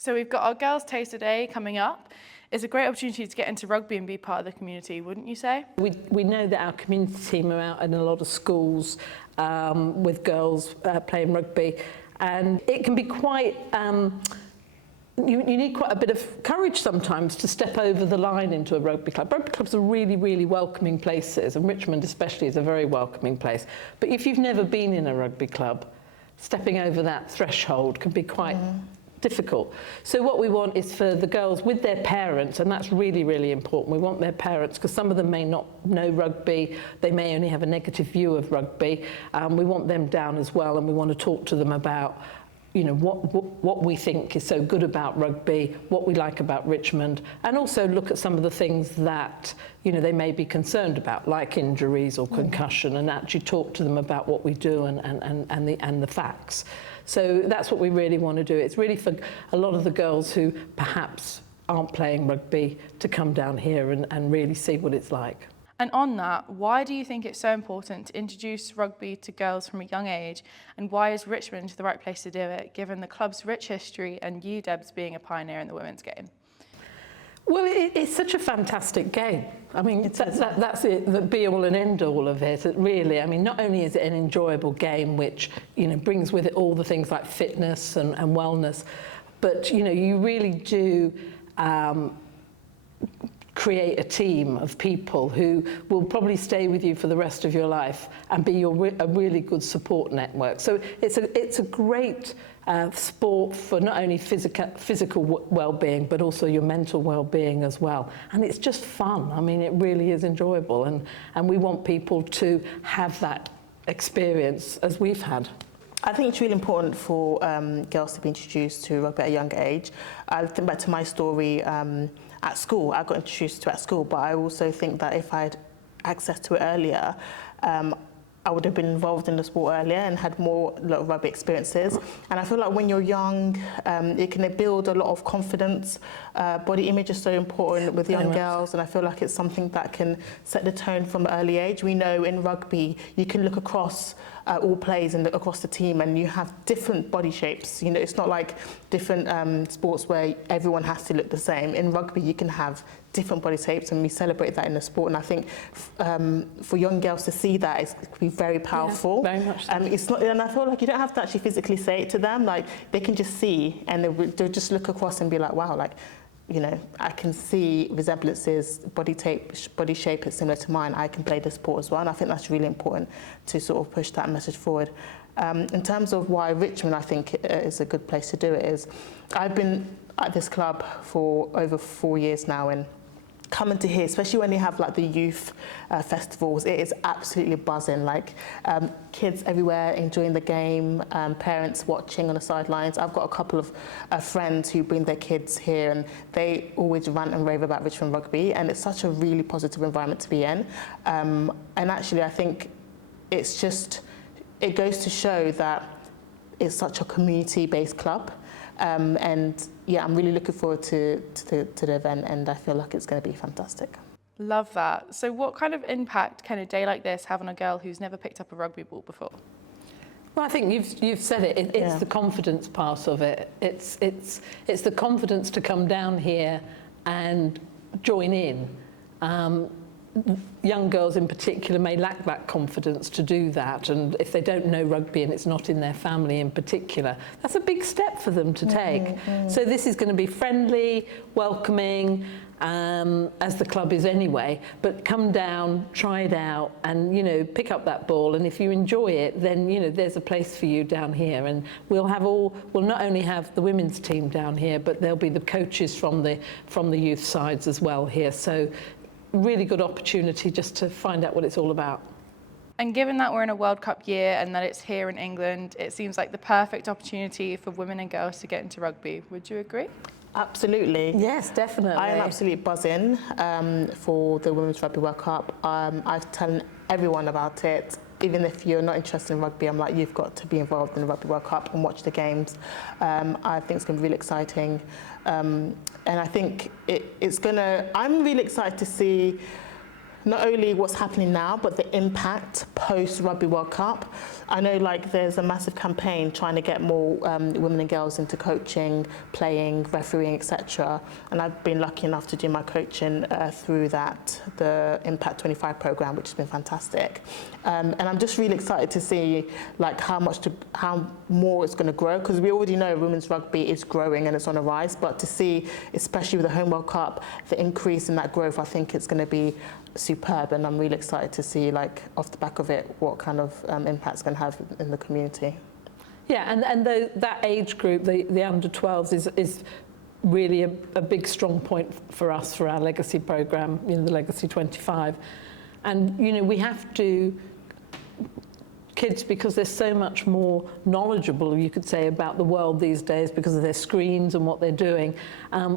So we've got our Girls' Taster Day coming up. It's a great opportunity to get into rugby and be part of the community, wouldn't you say? We know that our community team are out in a lot of schools with girls playing rugby, and it can be quite, you need quite a bit of courage sometimes to step over the line into a rugby club. Rugby clubs are really, really welcoming places, and Richmond especially is a very welcoming place. But if you've never been in a rugby club, stepping over that threshold can be quite difficult. So what we want is for the girls with their parents, and that's really, really important. We want their parents, because some of them may not know rugby, they may only have a negative view of rugby. We want them down as well, and we want to talk to them about, you know, what we think is so good about rugby, what we like about Richmond, and also look at some of the things that, you know, they may be concerned about, like injuries or concussion, and actually talk to them about what we do and the facts. So that's what we really want to do. It's really for a lot of the girls who perhaps aren't playing rugby to come down here and really see what it's like. And on that, why do you think it's so important to introduce rugby to girls from a young age, and why is Richmond the right place to do it, given the club's rich history and you, Debs, being a pioneer in the women's game? Well, it's such a fantastic game. I mean, that's it, the be-all and end-all of it, really. I mean, not only is it an enjoyable game, which, you know, brings with it all the things like fitness and wellness, but, you know, you really do create a team of people who will probably stay with you for the rest of your life and be a really good support network. So it's a great sport for not only physical well-being, but also your mental well-being as well. And it's just fun. I mean, it really is enjoyable, and we want people to have that experience as we've had. I think it's really important for girls to be introduced to rugby at a young age. I think back to my story at school. I got introduced to it at school, but I also think that if I had access to it earlier, I would have been involved in the sport earlier and had more rugby experiences. And I feel like when you're young, it can build a lot of confidence. Body image is so important with young girls, and I feel like it's something that can set the tone from an early age. We know in rugby, you can look across all plays and across the team, and you have different body shapes. You know, it's not like different sports where everyone has to look the same. In rugby, you can have different body shapes, and we celebrate that in the sport. And I think for young girls to see that, it could be very powerful. Yeah, very much so. It's not, and I feel like you don't have to actually physically say it to them. Like, they can just see, and they'll just look across and be like, wow, like, you know, I can see resemblances, body shape is similar to mine. I can play this sport as well, and I think that's really important to sort of push that message forward. In terms of why Richmond, I think, is a good place to do it, is I've been at this club for over 4 years now, and coming to here, especially when they have like the youth festivals, it is absolutely buzzing. Like kids everywhere enjoying the game, parents watching on the sidelines. I've got a couple of friends who bring their kids here, and they always rant and rave about Richmond Rugby, and it's such a really positive environment to be in. And actually, I think it's just, it goes to show that it's such a community-based club. And yeah, I'm really looking forward to the event, and I feel like it's going to be fantastic. Love that. So what kind of impact can a day like this have on a girl who's never picked up a rugby ball before? Well, I think you've said it. It's the confidence part of it. It's the confidence to come down here and join in. Young girls in particular may lack that confidence to do that, and if they don't know rugby and it's not in their family in particular, that's a big step for them to take. So this is going to be friendly, welcoming, as the club is anyway, but come down, try it out, and, you know, pick up that ball, and if you enjoy it, then, you know, there's a place for you down here. And we'll not only have the women's team down here, but there'll be the coaches from the youth sides as well here. So really good opportunity just to find out what it's all about. And given that we're in a World Cup year and that it's here in England, it seems like the perfect opportunity for women and girls to get into rugby. Would you agree? Absolutely. Yes, definitely. I am absolutely buzzing for the Women's Rugby World Cup. I've told everyone about it. Even if you're not interested in rugby, I'm like, you've got to be involved in the Rugby World Cup and watch the games. I think it's going to be really exciting. And I think I'm really excited to see not only what's happening now, but the impact post Rugby World Cup. I know like there's a massive campaign trying to get more women and girls into coaching, playing, refereeing, etc. And I've been lucky enough to do my coaching through that, the Impact 25 program, which has been fantastic. And I'm just really excited to see like how more it's going to grow, because we already know women's rugby is growing and it's on a rise. But to see, especially with the Home World Cup, the increase in that growth, I think it's going to be superb, and I'm really excited to see, like, off the back of it, what kind of impact it's going to have in the community. Yeah, and that age group, the under 12s, is really a big strong point for us for our legacy programme, you know, the Legacy 25. And, you know, we have to, kids, because they're so much more knowledgeable, you could say, about the world these days because of their screens and what they're doing.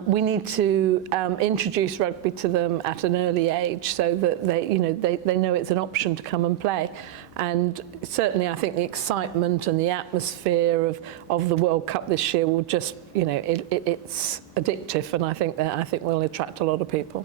We need to introduce rugby to them at an early age so that they know it's an option to come and play. And certainly I think the excitement and the atmosphere of the World Cup this year will just, you know, it's addictive, and I think we'll attract a lot of people.